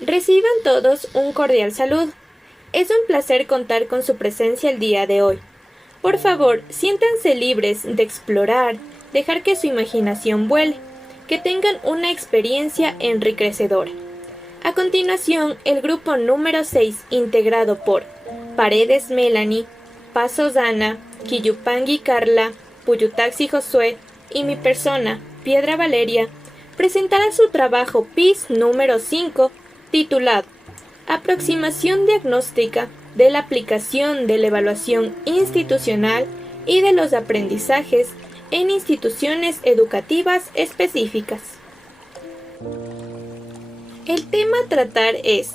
Reciban todos un cordial saludo. Es un placer contar con su presencia el día de hoy. Por favor, siéntanse libres de explorar, dejar que su imaginación vuele, que tengan una experiencia enriquecedora. A continuación, el grupo número 6, integrado por Paredes Melanie, Pasos Ana, Quiyupanqui Carla, Puyutaxi Josué y mi persona, Piedra Valeria, presentará su trabajo PIS número 5, titulado Aproximación diagnóstica de la aplicación de la evaluación institucional y de los aprendizajes en instituciones educativas específicas. El tema a tratar es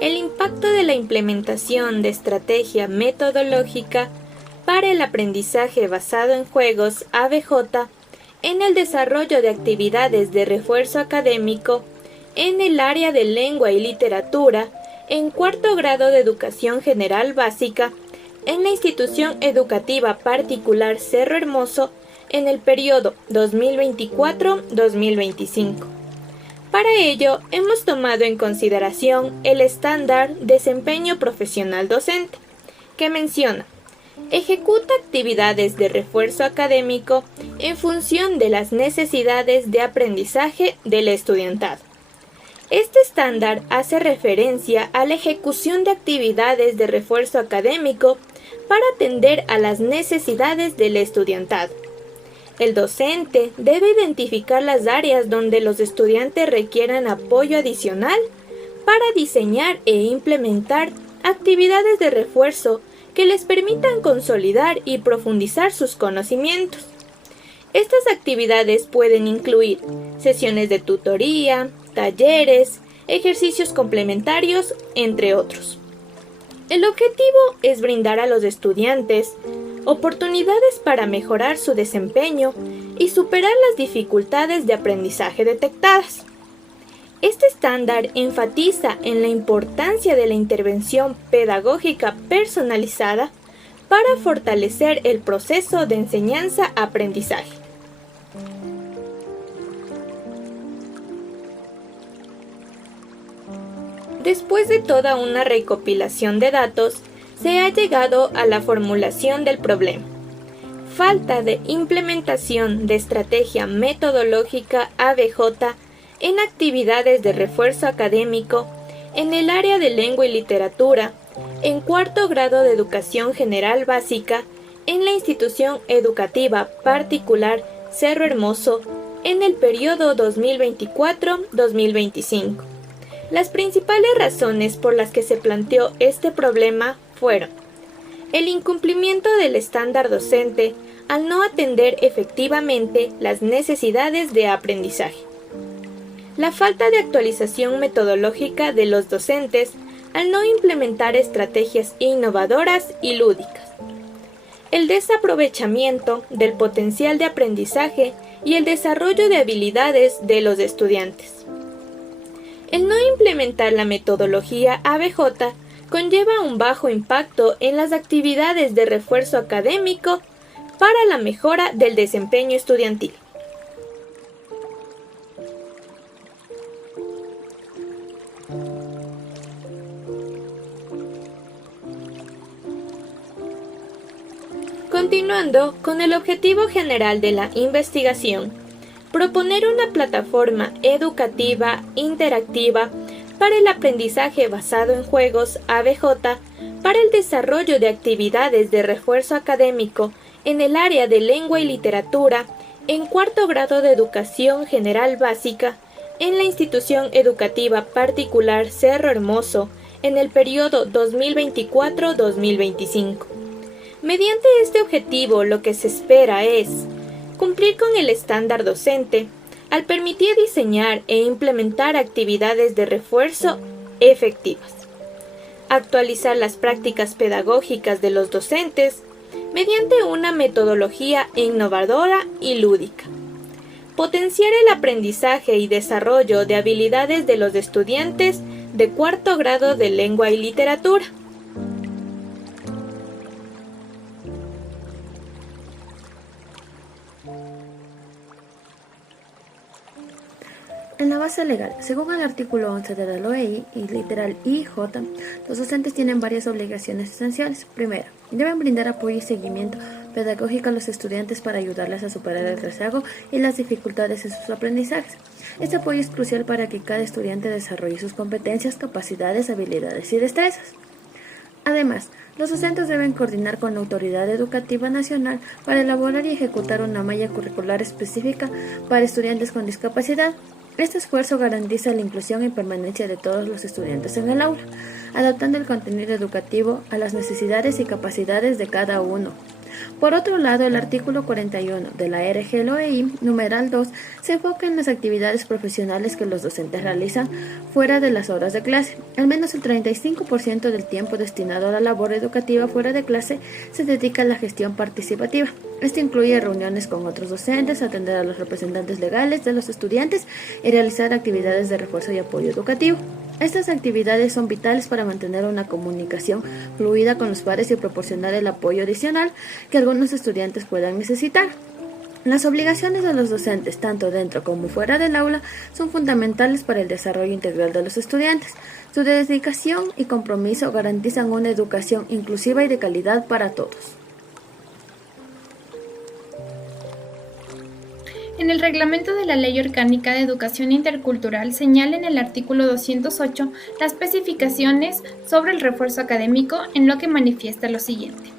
el impacto de la implementación de estrategia metodológica para el aprendizaje basado en juegos ABJ en el desarrollo de actividades de refuerzo académico en el área de lengua y literatura en cuarto grado de educación general básica en la institución educativa particular Cerro Hermoso en el periodo 2024-2025. Para ello, hemos tomado en consideración el estándar Desempeño Profesional Docente, que menciona: ejecuta actividades de refuerzo académico en función de las necesidades de aprendizaje del estudiantado. Este estándar hace referencia a la ejecución de actividades de refuerzo académico para atender a las necesidades del estudiantado. El docente debe identificar las áreas donde los estudiantes requieran apoyo adicional para diseñar e implementar actividades de refuerzo que les permitan consolidar y profundizar sus conocimientos. Estas actividades pueden incluir sesiones de tutoría, talleres, ejercicios complementarios, entre otros. El objetivo es brindar a los estudiantes oportunidades para mejorar su desempeño y superar las dificultades de aprendizaje detectadas. Este estándar enfatiza en la importancia de la intervención pedagógica personalizada para fortalecer el proceso de enseñanza-aprendizaje. Después de toda una recopilación de datos, se ha llegado a la formulación del problema. Falta de implementación de estrategia metodológica ABJ en actividades de refuerzo académico en el área de lengua y literatura en cuarto grado de educación general básica en la institución educativa particular Cerro Hermoso en el periodo 2024-2025. Las principales razones por las que se planteó este problema fueron: el incumplimiento del estándar docente al no atender efectivamente las necesidades de aprendizaje, la falta de actualización metodológica de los docentes al no implementar estrategias innovadoras y lúdicas, el desaprovechamiento del potencial de aprendizaje y el desarrollo de habilidades de los estudiantes. El no implementar la metodología ABJ conlleva un bajo impacto en las actividades de refuerzo académico para la mejora del desempeño estudiantil. Continuando con el objetivo general de la investigación, proponer una plataforma educativa interactiva para el aprendizaje basado en juegos ABJ para el desarrollo de actividades de refuerzo académico en el área de lengua y literatura en cuarto grado de educación general básica en la institución educativa particular Cerro Hermoso en el periodo 2024-2025. Mediante este objetivo, lo que se espera es cumplir con el estándar docente al permitir diseñar e implementar actividades de refuerzo efectivas, actualizar las prácticas pedagógicas de los docentes mediante una metodología innovadora y lúdica, potenciar el aprendizaje y desarrollo de habilidades de los estudiantes de cuarto grado de lengua y literatura. En la base legal. Según el artículo 11 de la LOEI y literal I y J, los docentes tienen varias obligaciones esenciales. Primero, deben brindar apoyo y seguimiento pedagógico a los estudiantes para ayudarles a superar el rezago y las dificultades en sus aprendizajes. Este apoyo es crucial para que cada estudiante desarrolle sus competencias, capacidades, habilidades y destrezas. Además, los docentes deben coordinar con la Autoridad Educativa Nacional para elaborar y ejecutar una malla curricular específica para estudiantes con discapacidad. Este esfuerzo garantiza la inclusión y permanencia de todos los estudiantes en el aula, adaptando el contenido educativo a las necesidades y capacidades de cada uno. Por otro lado, el artículo 41 de la RG-LOEI, numeral 2, se enfoca en las actividades profesionales que los docentes realizan fuera de las horas de clase. Al menos el 35% del tiempo destinado a la labor educativa fuera de clase se dedica a la gestión participativa. Esto incluye reuniones con otros docentes, atender a los representantes legales de los estudiantes y realizar actividades de refuerzo y apoyo educativo. Estas actividades son vitales para mantener una comunicación fluida con los pares y proporcionar el apoyo adicional que algunos estudiantes puedan necesitar. Las obligaciones de los docentes, tanto dentro como fuera del aula, son fundamentales para el desarrollo integral de los estudiantes. Su dedicación y compromiso garantizan una educación inclusiva y de calidad para todos. En el reglamento de la Ley Orgánica de Educación Intercultural señala en el artículo 208 las especificaciones sobre el refuerzo académico, en lo que manifiesta lo siguiente.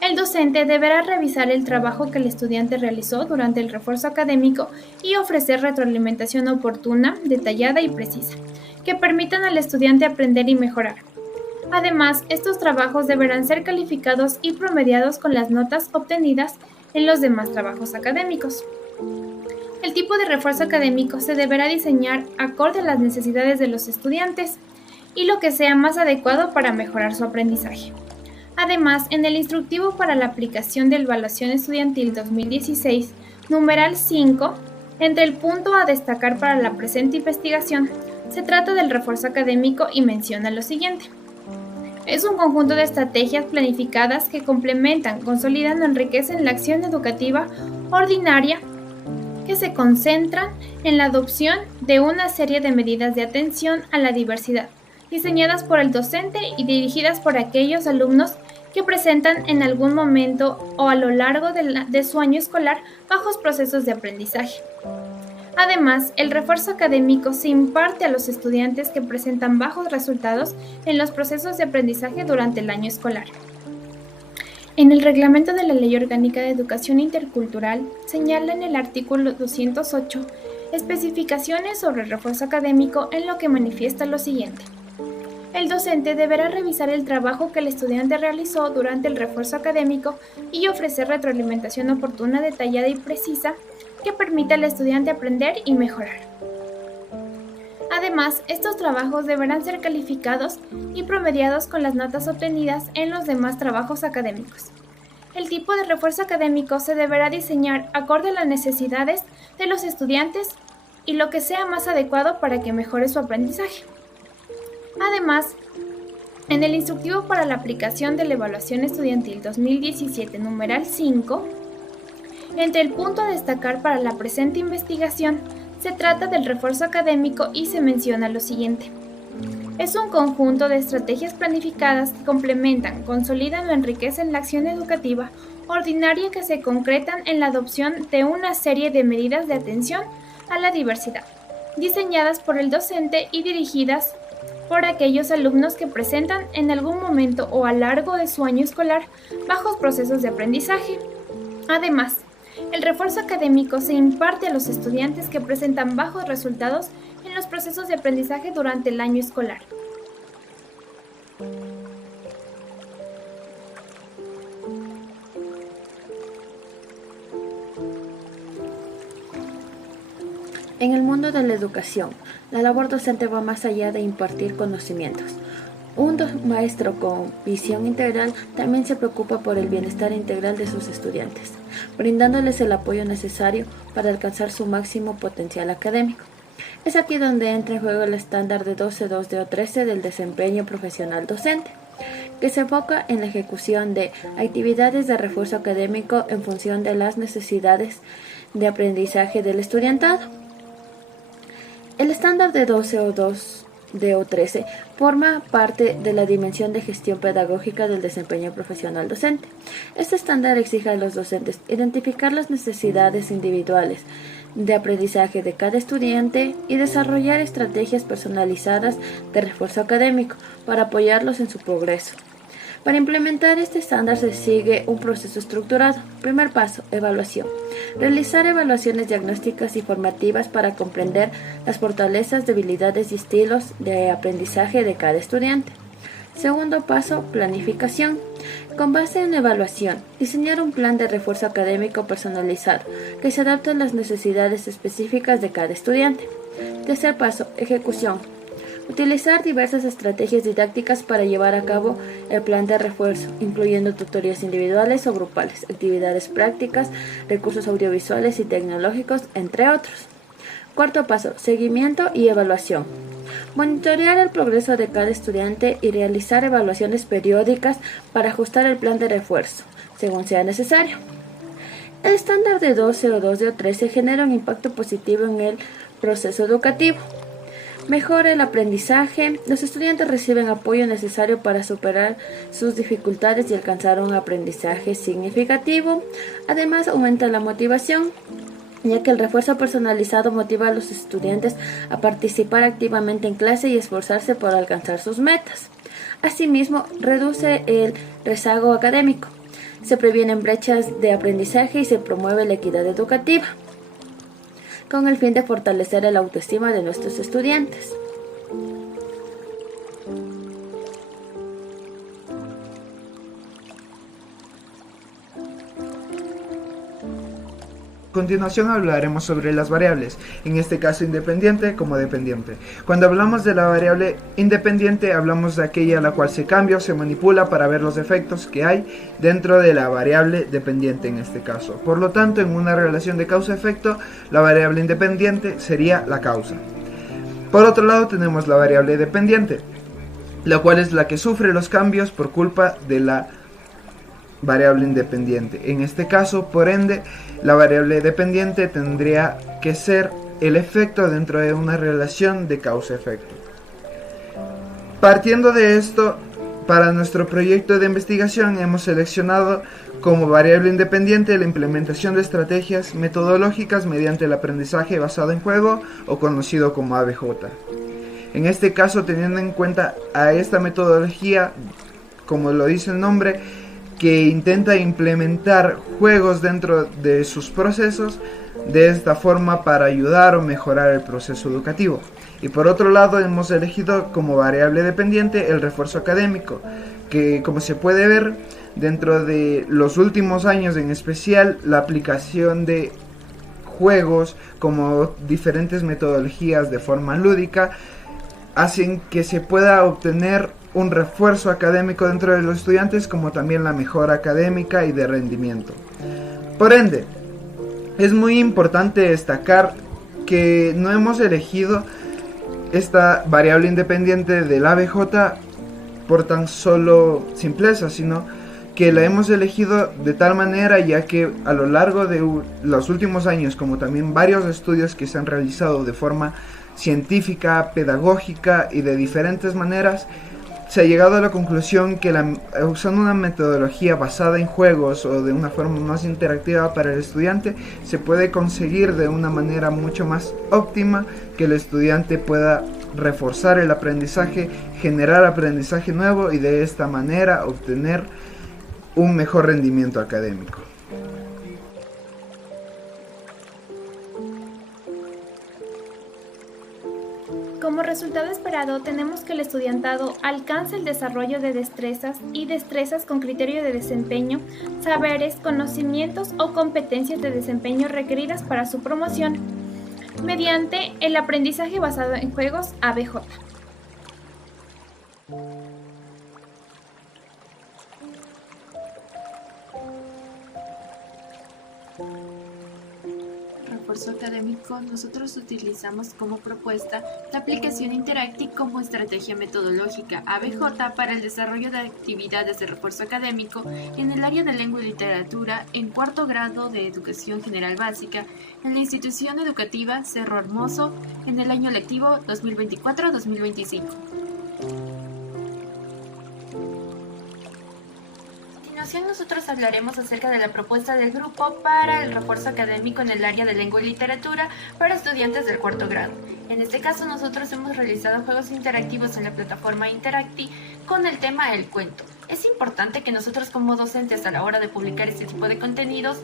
El docente deberá revisar el trabajo que el estudiante realizó durante el refuerzo académico y ofrecer retroalimentación oportuna, detallada y precisa, que permitan al estudiante aprender y mejorar. Además, estos trabajos deberán ser calificados y promediados con las notas obtenidas en los demás trabajos académicos. El tipo de refuerzo académico se deberá diseñar acorde a las necesidades de los estudiantes y lo que sea más adecuado para mejorar su aprendizaje. Además, en el instructivo para la aplicación de Evaluación Estudiantil 2016, numeral 5, entre el punto a destacar para la presente investigación, se trata del refuerzo académico y menciona lo siguiente. Es un conjunto de estrategias planificadas que complementan, consolidan o enriquecen la acción educativa ordinaria que se concentran en la adopción de una serie de medidas de atención a la diversidad, diseñadas por el docente y dirigidas por aquellos alumnos que presentan en algún momento o a lo largo de su año escolar bajos procesos de aprendizaje. Además, el refuerzo académico se imparte a los estudiantes que presentan bajos resultados en los procesos de aprendizaje durante el año escolar. En el reglamento de la Ley Orgánica de Educación Intercultural señala en el artículo 208 especificaciones sobre el refuerzo académico, en lo que manifiesta lo siguiente. El docente deberá revisar el trabajo que el estudiante realizó durante el refuerzo académico y ofrecer retroalimentación oportuna, detallada y precisa que permita al estudiante aprender y mejorar. Además, estos trabajos deberán ser calificados y promediados con las notas obtenidas en los demás trabajos académicos. El tipo de refuerzo académico se deberá diseñar acorde a las necesidades de los estudiantes y lo que sea más adecuado para que mejore su aprendizaje. Además, en el instructivo para la aplicación de la Evaluación Estudiantil 2017, numeral 5, entre el punto a destacar para la presente investigación, se trata del refuerzo académico y se menciona lo siguiente. Es un conjunto de estrategias planificadas que complementan, consolidan o enriquecen la acción educativa ordinaria que se concretan en la adopción de una serie de medidas de atención a la diversidad, diseñadas por el docente y dirigidas por aquellos alumnos que presentan en algún momento o a lo largo de su año escolar bajos procesos de aprendizaje. Además, el refuerzo académico se imparte a los estudiantes que presentan bajos resultados en los procesos de aprendizaje durante el año escolar. En el mundo de la educación, la labor docente va más allá de impartir conocimientos. Un maestro con visión integral también se preocupa por el bienestar integral de sus estudiantes, brindándoles el apoyo necesario para alcanzar su máximo potencial académico. Es aquí donde entra en juego el estándar de 12.2 del desempeño profesional docente, que se enfoca en la ejecución de actividades de refuerzo académico en función de las necesidades de aprendizaje del estudiantado. El estándar de 12 o 2 o 13 forma parte de la dimensión de gestión pedagógica del desempeño profesional docente. Este estándar exige a los docentes identificar las necesidades individuales de aprendizaje de cada estudiante y desarrollar estrategias personalizadas de refuerzo académico para apoyarlos en su progreso. Para implementar este estándar se sigue un proceso estructurado. Primer paso, evaluación. Realizar evaluaciones diagnósticas y formativas para comprender las fortalezas, debilidades y estilos de aprendizaje de cada estudiante. Segundo paso, planificación. Con base en la evaluación, diseñar un plan de refuerzo académico personalizado que se adapte a las necesidades específicas de cada estudiante. Tercer paso, ejecución. Utilizar diversas estrategias didácticas para llevar a cabo el plan de refuerzo, incluyendo tutorías individuales o grupales, actividades prácticas, recursos audiovisuales y tecnológicos, entre otros. Cuarto paso, seguimiento y evaluación. Monitorear el progreso de cada estudiante y realizar evaluaciones periódicas para ajustar el plan de refuerzo, según sea necesario. El estándar de 12 o 2 o 13 genera un impacto positivo en el proceso educativo. Mejora el aprendizaje, los estudiantes reciben apoyo necesario para superar sus dificultades y alcanzar un aprendizaje significativo. Además, aumenta la motivación, ya que el refuerzo personalizado motiva a los estudiantes a participar activamente en clase y esforzarse por alcanzar sus metas. Asimismo, reduce el rezago académico, se previenen brechas de aprendizaje y se promueve la equidad educativa, con el fin de fortalecer la autoestima de nuestros estudiantes. A continuación hablaremos sobre las variables, en este caso independiente como dependiente. Cuando hablamos de la variable independiente, hablamos de aquella a la cual se cambia o se manipula para ver los efectos que hay dentro de la variable dependiente en este caso. Por lo tanto, en una relación de causa-efecto, la variable independiente sería la causa. Por otro lado, tenemos la variable dependiente, la cual es la que sufre los cambios por culpa de la variable independiente. En este caso, por ende, la variable dependiente tendría que ser el efecto dentro de una relación de causa-efecto. Partiendo de esto, para nuestro proyecto de investigación hemos seleccionado como variable independiente la implementación de estrategias metodológicas mediante el aprendizaje basado en juego o conocido como ABJ. En este caso, teniendo en cuenta a esta metodología, como lo dice el nombre, que intenta implementar juegos dentro de sus procesos, de esta forma para ayudar o mejorar el proceso educativo. Y por otro lado, hemos elegido como variable dependiente el refuerzo académico, que como se puede ver, dentro de los últimos años en especial, la aplicación de juegos como diferentes metodologías de forma lúdica hacen que se pueda obtener un refuerzo académico dentro de los estudiantes, como también la mejora académica y de rendimiento. Por ende, es muy importante destacar que no hemos elegido esta variable independiente del ABJ por tan solo simpleza, sino que la hemos elegido de tal manera ya que a lo largo de los últimos años, como también varios estudios que se han realizado de forma científica, pedagógica y de diferentes maneras, se ha llegado a la conclusión que usando una metodología basada en juegos o de una forma más interactiva para el estudiante, se puede conseguir de una manera mucho más óptima que el estudiante pueda reforzar el aprendizaje, generar aprendizaje nuevo y de esta manera obtener un mejor rendimiento académico. Como resultado esperado, tenemos que el estudiantado alcance el desarrollo de destrezas con criterio de desempeño, saberes, conocimientos o competencias de desempeño requeridas para su promoción, mediante el aprendizaje basado en juegos ABJ. refuerzo académico, nosotros utilizamos como propuesta la aplicación Interacti como estrategia metodológica ABJ para el desarrollo de actividades de refuerzo académico en el área de lengua y literatura en cuarto grado de educación general básica en la institución educativa Cerro Hermoso en el año lectivo 2024-2025. A continuación nosotros hablaremos acerca de la propuesta del grupo para el refuerzo académico en el área de lengua y literatura para estudiantes del cuarto grado. En este caso nosotros hemos realizado juegos interactivos en la plataforma Interacti con el tema El cuento. Es importante que nosotros como docentes a la hora de publicar este tipo de contenidos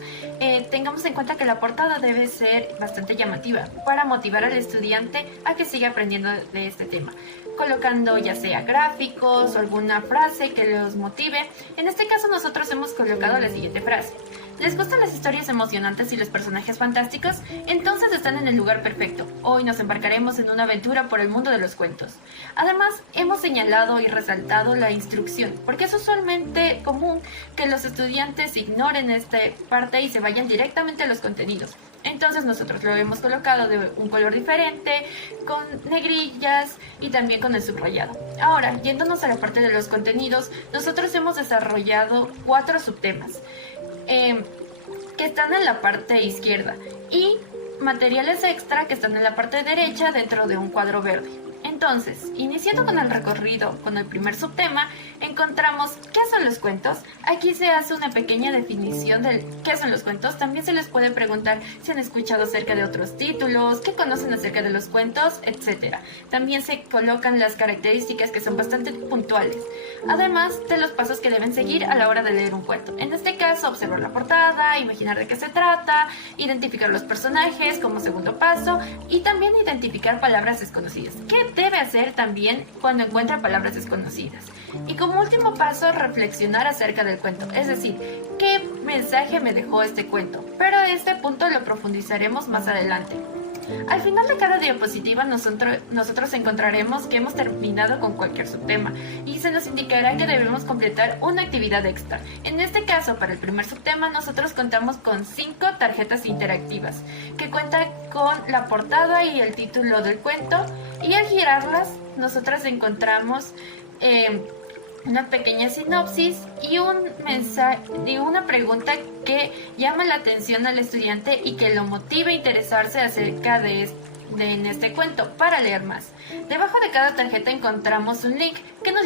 tengamos en cuenta que la portada debe ser bastante llamativa para motivar al estudiante a que siga aprendiendo de este tema, colocando ya sea gráficos o alguna frase que los motive. En este caso nosotros hemos colocado la siguiente frase: ¿les gustan las historias emocionantes y los personajes fantásticos? Entonces están en el lugar perfecto. Hoy nos embarcaremos en una aventura por el mundo de los cuentos. Además, hemos señalado y resaltado la instrucción, porque es usualmente común que los estudiantes ignoren esta parte y se vayan directamente a los contenidos. Entonces nosotros lo hemos colocado de un color diferente, con negrillas y también con el subrayado. Ahora, yéndonos a la parte de los contenidos, nosotros hemos desarrollado 4 subtemas que están en la parte izquierda y materiales extra que están en la parte derecha dentro de un cuadro verde. Entonces, iniciando con el recorrido con el primer subtema, encontramos ¿qué son los cuentos? Aquí se hace una pequeña definición del qué son los cuentos. También se les puede preguntar si han escuchado acerca de otros títulos, qué conocen acerca de los cuentos, etc. También se colocan las características que son bastante puntuales, además de los pasos que deben seguir a la hora de leer un cuento. En este caso, observar la portada, imaginar de qué se trata, identificar los personajes como segundo paso y también identificar palabras desconocidas. ¿Qué debe hacer también cuando encuentra palabras desconocidas? Y como último paso, reflexionar acerca del cuento, es decir, ¿qué mensaje me dejó este cuento? Pero este punto lo profundizaremos más adelante. Al final de cada diapositiva nosotros encontraremos que hemos terminado con cualquier subtema y se nos indicará que debemos completar una actividad extra. En este caso, para el primer subtema, nosotros contamos con 5 tarjetas interactivas que cuentan con la portada y el título del cuento, y al girarlas nosotros encontramos una pequeña sinopsis y un mensaje y una pregunta que llama la atención al estudiante y que lo motive a interesarse acerca de este cuento para leer más. Debajo de cada tarjeta encontramos un link que nos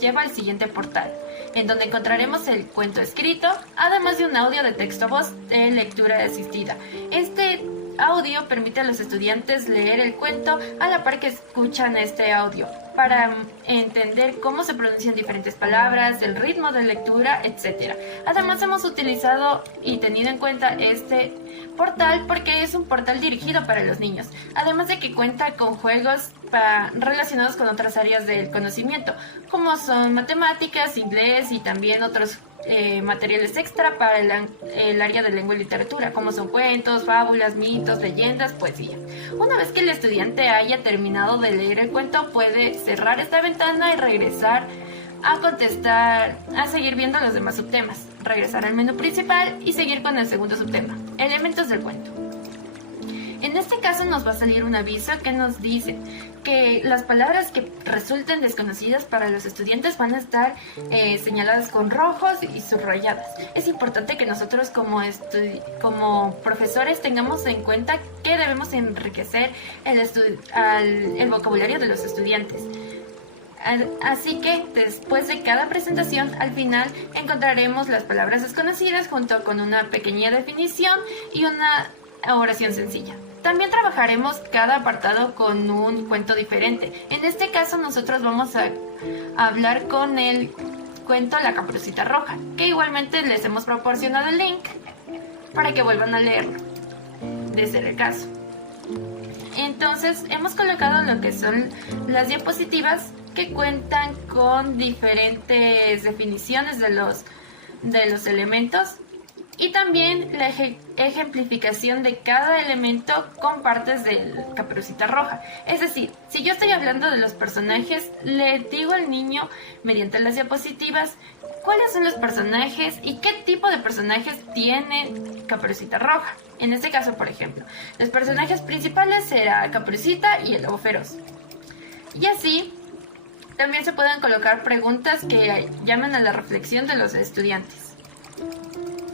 lleva al siguiente portal, en donde encontraremos el cuento escrito, además de un audio de texto-voz de lectura asistida. Este audio permite a los estudiantes leer el cuento a la par que escuchan este audio, para entender cómo se pronuncian diferentes palabras, el ritmo de lectura, etc. Además, hemos utilizado y tenido en cuenta este portal porque es un portal dirigido para los niños, además de que cuenta con juegos relacionados con otras áreas del conocimiento, como son matemáticas, inglés y también otros materiales extra para el área de lengua y literatura, como son cuentos, fábulas, mitos, leyendas, poesía. Una vez que el estudiante haya terminado de leer el cuento, puede cerrar esta ventana y regresar a seguir viendo los demás subtemas, regresar al menú principal y seguir con el segundo subtema, elementos del cuento. En este caso nos va a salir un aviso que nos dice que las palabras que resulten desconocidas para los estudiantes van a estar señaladas con rojos y subrayadas. Es importante que nosotros como profesores tengamos en cuenta que debemos enriquecer el vocabulario de los estudiantes. Así que después de cada presentación, al final encontraremos las palabras desconocidas junto con una pequeña definición y una oración sencilla. También trabajaremos cada apartado con un cuento diferente. En este caso nosotros vamos a hablar con el cuento La Caperucita Roja, que igualmente les hemos proporcionado el link para que vuelvan a leerlo, de ser el caso. Entonces hemos colocado lo que son las diapositivas que cuentan con diferentes definiciones de los elementos y también la ejemplificación de cada elemento con partes de Caperucita Roja. Es decir, si yo estoy hablando de los personajes, le digo al niño mediante las diapositivas cuáles son los personajes y qué tipo de personajes tiene Caperucita Roja. En este caso, por ejemplo, los personajes principales serán Caperucita y el Lobo Feroz. Y así, también se pueden colocar preguntas que llamen a la reflexión de los estudiantes.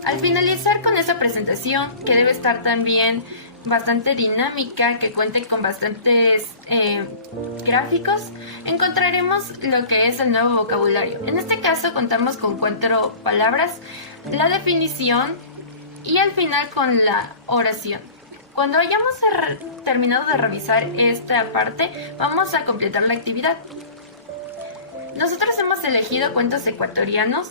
Al finalizar con esta presentación, que debe estar también bastante dinámica, que cuente con bastantes gráficos, encontraremos lo que es el nuevo vocabulario. En este caso contamos con 4 palabras, la definición y al final con la oración. Cuando hayamos terminado de revisar esta parte, vamos a completar la actividad. Nosotros hemos elegido cuentos ecuatorianos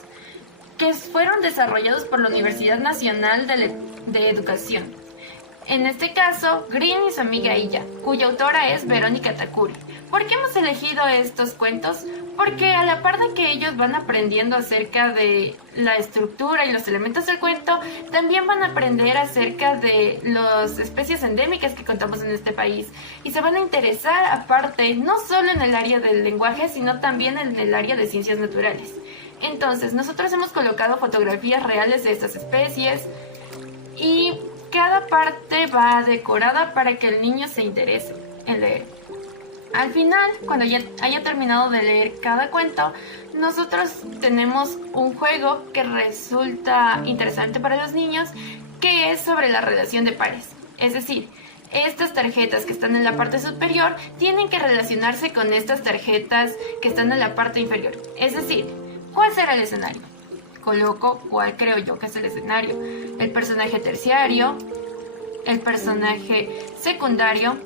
que fueron desarrollados por la Universidad Nacional de Educación. En este caso, Green y su amiga Illa, cuya autora es Verónica Takuri. ¿Por qué hemos elegido estos cuentos? Porque a la par de que ellos van aprendiendo acerca de la estructura y los elementos del cuento, también van a aprender acerca de las especies endémicas que contamos en este país. Y se van a interesar aparte, no solo en el área del lenguaje, sino también en el área de ciencias naturales. Entonces, nosotros hemos colocado fotografías reales de estas especies y cada parte va decorada para que el niño se interese en leer. Al final, cuando ya haya terminado de leer cada cuento, nosotros tenemos un juego que resulta interesante para los niños, que es sobre la relación de pares. Es decir, estas tarjetas que están en la parte superior tienen que relacionarse con estas tarjetas que están en la parte inferior. Es decir, ¿cuál será el escenario? Coloco cuál creo yo que es el escenario. El personaje terciario, el personaje secundario,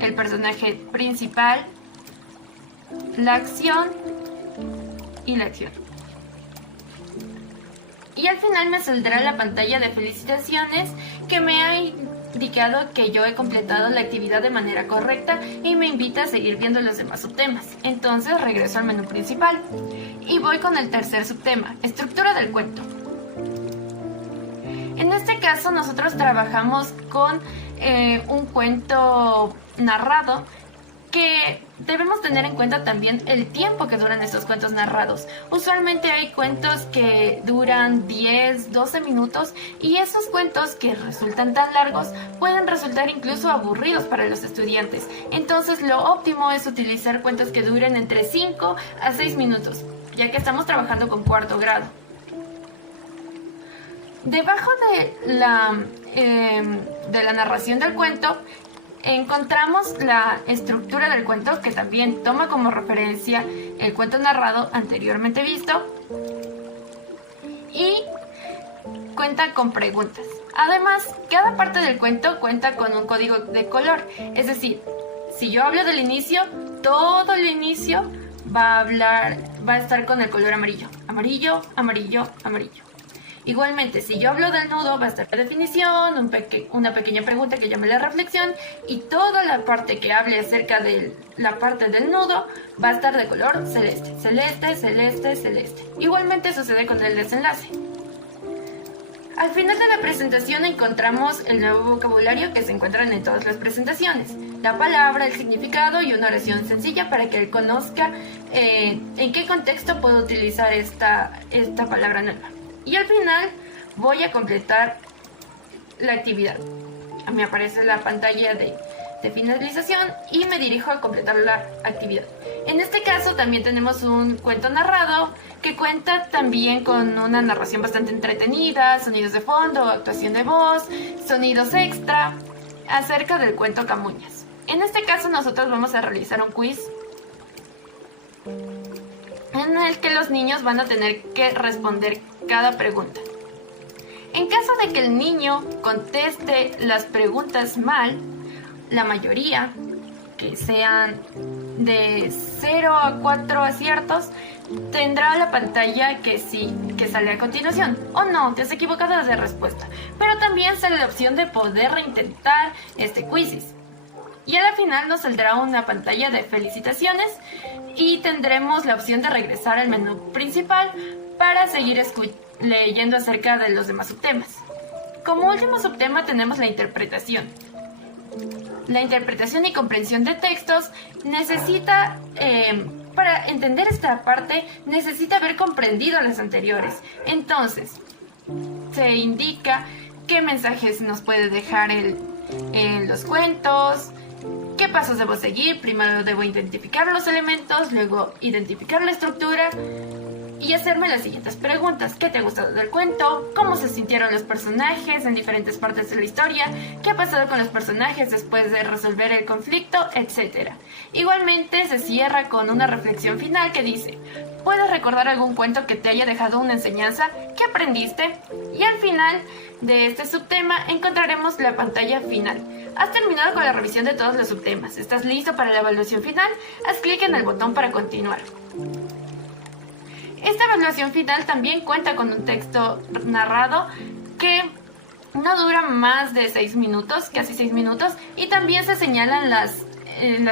el personaje principal, la acción y la acción. Y al final me saldrá la pantalla de felicitaciones que me ha indicado que yo he completado la actividad de manera correcta y me invita a seguir viendo los demás subtemas. Entonces regreso al menú principal y voy con el tercer subtema, estructura del cuento. En este caso nosotros trabajamos con un cuento narrado, que debemos tener en cuenta también el tiempo que duran estos cuentos narrados. Usualmente hay cuentos que duran 10, 12 minutos y esos cuentos que resultan tan largos pueden resultar incluso aburridos para los estudiantes. Entonces lo óptimo es utilizar cuentos que duren entre 5 a 6 minutos, ya que estamos trabajando con cuarto grado. Debajo de la narración del cuento encontramos la estructura del cuento, que también toma como referencia el cuento narrado anteriormente visto y cuenta con preguntas. Además, cada parte del cuento cuenta con un código de color, es decir, si yo hablo del inicio, todo el inicio va a estar con el color amarillo, amarillo, amarillo, amarillo. Igualmente, si yo hablo del nudo, va a estar la definición, una pequeña pregunta que llame la reflexión, y toda la parte que hable acerca de la parte del nudo va a estar de color celeste, celeste, celeste, celeste. Igualmente sucede con el desenlace. Al final de la presentación encontramos el nuevo vocabulario que se encuentran en todas las presentaciones, la palabra, el significado y una oración sencilla para que él conozca en qué contexto puedo utilizar esta palabra nueva. Y al final voy a completar la actividad. Me aparece la pantalla de finalización y me dirijo a completar la actividad. En este caso también tenemos un cuento narrado que cuenta también con una narración bastante entretenida, sonidos de fondo, actuación de voz, sonidos extra, acerca del cuento Camuñas. En este caso nosotros vamos a realizar un quiz en el que los niños van a tener que responder cada pregunta. En caso de que el niño conteste las preguntas mal, la mayoría, que sean de 0 a 4 aciertos, tendrá la pantalla que sale a continuación. O no, te has equivocado de respuesta. Pero también sale la opción de poder reintentar este quiz. Y a la final nos saldrá una pantalla de felicitaciones y tendremos la opción de regresar al menú principal para seguir leyendo acerca de los demás subtemas. Como último subtema tenemos la interpretación. La interpretación y comprensión de textos necesita, para entender esta parte, necesita haber comprendido las anteriores. Entonces, se indica qué mensajes nos puede dejar los cuentos, qué pasos debo seguir. Primero debo identificar los elementos, luego identificar la estructura y hacerme las siguientes preguntas. ¿Qué te ha gustado del cuento? ¿Cómo se sintieron los personajes en diferentes partes de la historia? ¿Qué ha pasado con los personajes después de resolver el conflicto? Etcétera. Igualmente se cierra con una reflexión final que dice: ¿puedes recordar algún cuento que te haya dejado una enseñanza? ¿Qué aprendiste? Y al final de este subtema encontraremos la pantalla final. Has terminado con la revisión de todos los subtemas. ¿Estás listo para la evaluación final? Haz clic en el botón para continuar. Esta evaluación final también cuenta con un texto narrado que no dura más de 6 minutos, casi 6 minutos, y también se señalan las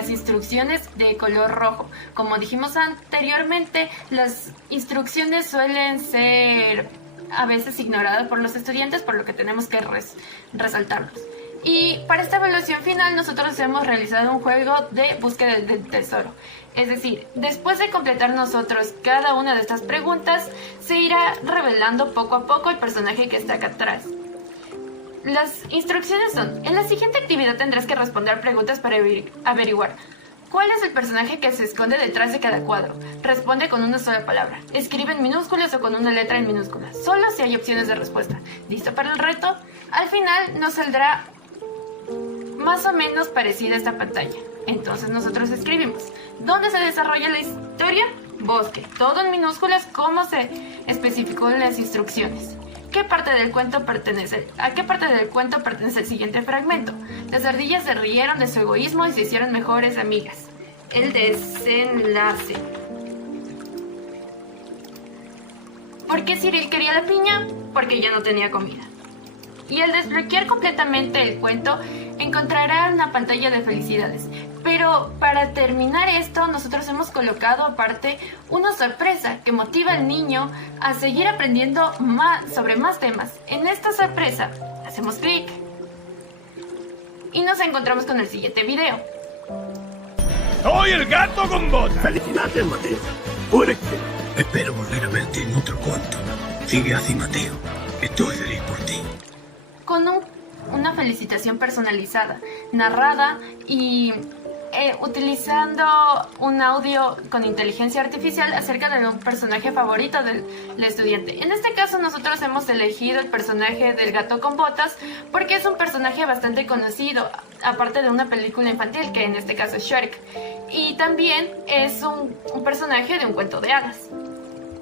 instrucciones de color rojo. Como dijimos anteriormente, las instrucciones suelen ser a veces ignoradas por los estudiantes, por lo que tenemos que resaltarlos. Y para esta evaluación final nosotros hemos realizado un juego de búsqueda del tesoro. Es decir, después de completar nosotros cada una de estas preguntas, se irá revelando poco a poco el personaje que está acá atrás. Las instrucciones son: en la siguiente actividad tendrás que responder preguntas para averiguar cuál es el personaje que se esconde detrás de cada cuadro. Responde con una sola palabra. Escribe en minúsculas o con una letra en minúsculas, solo si hay opciones de respuesta. ¿Listo para el reto? Al final nos saldrá más o menos parecida a esta pantalla. Entonces nosotros escribimos: ¿dónde se desarrolla la historia? Bosque. Todo en minúsculas, como se especificó en las instrucciones. ¿A qué parte del cuento pertenece el siguiente fragmento? Las ardillas se rieron de su egoísmo y se hicieron mejores amigas. El desenlace. ¿Por qué Cyril quería la piña? Porque ya no tenía comida. Y al desbloquear completamente el cuento, encontrará una pantalla de felicidades. Pero para terminar esto, nosotros hemos colocado aparte una sorpresa que motiva al niño a seguir aprendiendo sobre más temas. En esta sorpresa, hacemos clic y nos encontramos con el siguiente video. ¡Soy el gato con botas! ¡Felicidades, Mateo! ¡Fuerte! Espero volver a verte en otro cuento. Sigue así, Mateo. Estoy feliz por ti. Con una felicitación personalizada, narrada y utilizando un audio con inteligencia artificial acerca de un personaje favorito del estudiante. En este caso nosotros hemos elegido el personaje del gato con botas porque es un personaje bastante conocido, aparte de una película infantil que en este caso es Shrek, y también es un personaje de un cuento de hadas.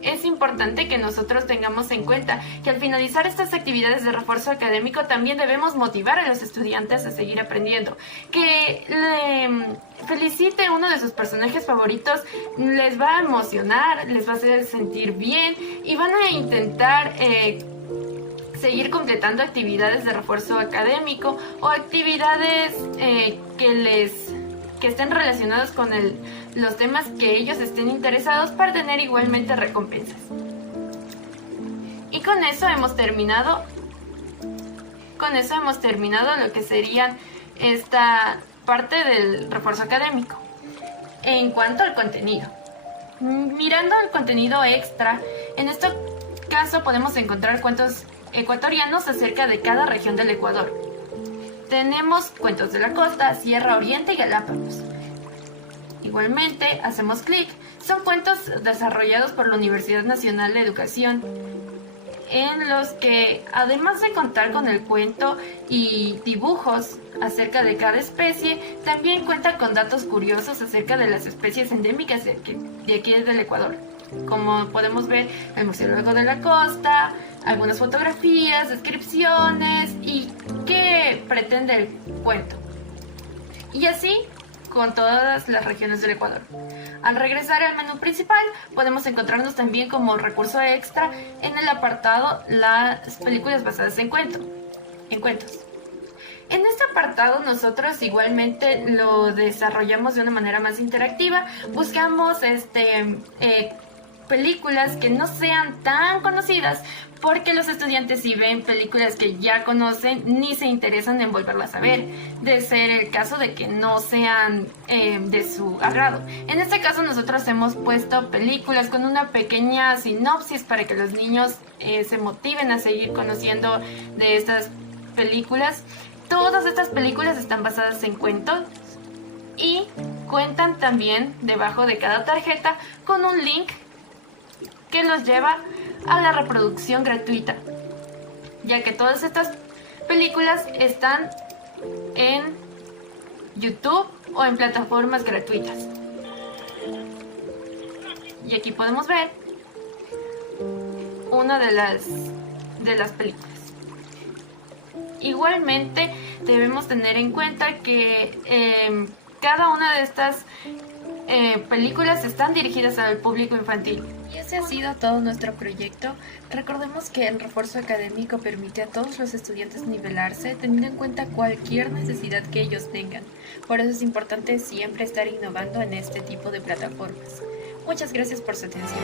Es importante que nosotros tengamos en cuenta que al finalizar estas actividades de refuerzo académico también debemos motivar a los estudiantes a seguir aprendiendo. Que le felicite uno de sus personajes favoritos les va a emocionar, les va a hacer sentir bien y van a intentar seguir completando actividades de refuerzo académico o actividades que estén relacionados con los temas que ellos estén interesados para tener igualmente recompensas. Y con eso hemos terminado lo que serían esta parte del refuerzo académico. En cuanto al contenido, mirando el contenido extra, en este caso podemos encontrar cuentos ecuatorianos acerca de cada región del Ecuador. Tenemos cuentos de la costa, Sierra Oriente y Galápagos. Igualmente, hacemos clic. Son cuentos desarrollados por la Universidad Nacional de Educación, en los que, además de contar con el cuento y dibujos acerca de cada especie, también cuenta con datos curiosos acerca de las especies endémicas de aquí del Ecuador. Como podemos ver, el murciélago de la costa, algunas fotografías, descripciones y qué pretende el cuento. Y así con todas las regiones del Ecuador. Al regresar al menú principal, podemos encontrarnos también como recurso extra en el apartado las películas basadas en cuentos. En este apartado nosotros igualmente lo desarrollamos de una manera más interactiva. Buscamos películas que no sean tan conocidas, porque los estudiantes si ven películas que ya conocen ni se interesan en volverlas a ver, de ser el caso de que no sean de su agrado. En este caso nosotros hemos puesto películas con una pequeña sinopsis para que los niños se motiven a seguir conociendo de estas películas. Todas estas películas están basadas en cuentos y cuentan también debajo de cada tarjeta con un link que los lleva a la reproducción gratuita, ya que todas estas películas están en YouTube o en plataformas gratuitas. Y aquí podemos ver una de las películas. Igualmente debemos tener en cuenta que cada una de estas películas están dirigidas al público infantil. Y ese ha sido todo nuestro proyecto. Recordemos que el refuerzo académico permite a todos los estudiantes nivelarse teniendo en cuenta cualquier necesidad que ellos tengan. Por eso es importante siempre estar innovando en este tipo de plataformas. Muchas gracias por su atención.